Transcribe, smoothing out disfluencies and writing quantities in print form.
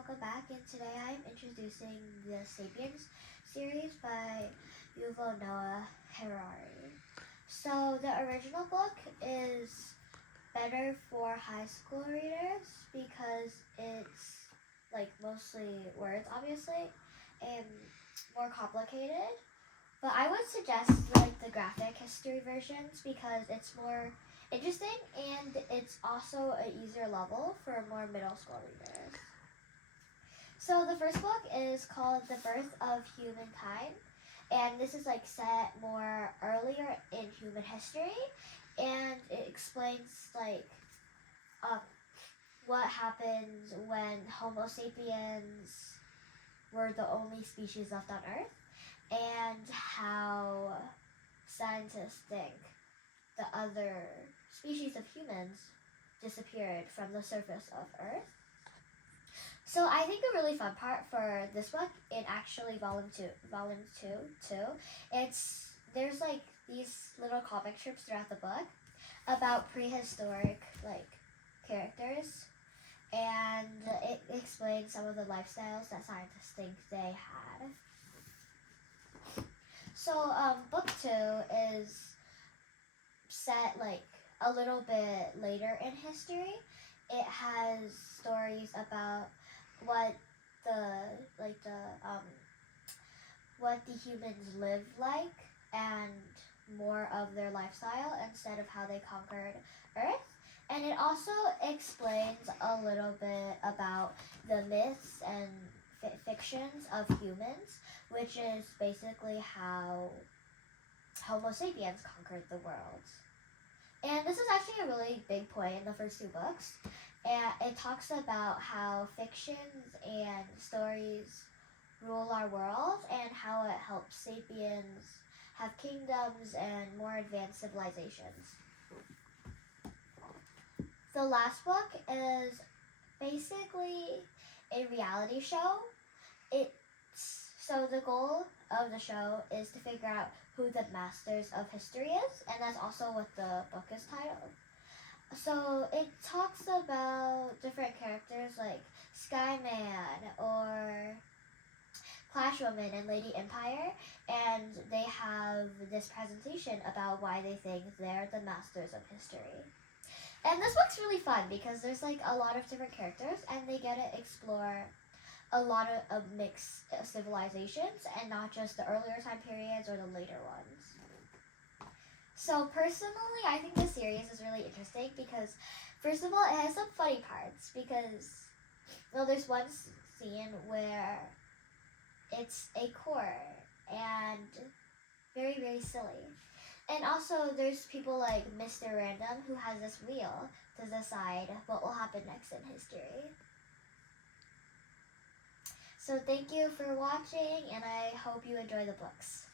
welcome back, and today I'm introducing the Sapiens series by Yuval Noah Harari. So the original book is better for high school readers because it's like mostly words, obviously, and more complicated. But I would suggest like the graphic history versions because it's more interesting and it's also an easier level for more middle school readers. So the first book is called The Birth of Humankind, and this is like set more earlier in human history, and it explains like what happened when Homo sapiens were the only species left on Earth, and how scientists think the other species of humans disappeared from the surface of Earth. So I think a really fun part for this book, in actually volume two too, there's like these little comic strips throughout the book about prehistoric like characters, and it explains some of the lifestyles that scientists think they had. So book 2 is set like a little bit later in history. It has stories about what the humans lived like and more of their lifestyle instead of how they conquered Earth. And it also explains a little bit about the myths and fictions of humans, which is basically how Homo sapiens conquered the world. And this is actually a really big point in the first 2 books. And it talks about how fictions and stories rule our world and how it helps sapiens have kingdoms and more advanced civilizations. The last book is basically a reality show. So the goal of the show is to figure out who the masters of history is, and that's also what the book is titled. So it talks about different characters like Skyman or Clashwoman and Lady Empire, and they have this presentation about why they think they're the masters of history. And this book's really fun because there's like a lot of different characters, and they get to explore a lot of mixed civilizations and not just the earlier time periods or the later ones. So personally, I think this series is really interesting because, first of all, it has some funny parts because, well, there's one scene where it's a court and very, very silly. And also there's people like Mr. Random who has this wheel to decide what will happen next in history. So thank you for watching, and I hope you enjoy the books.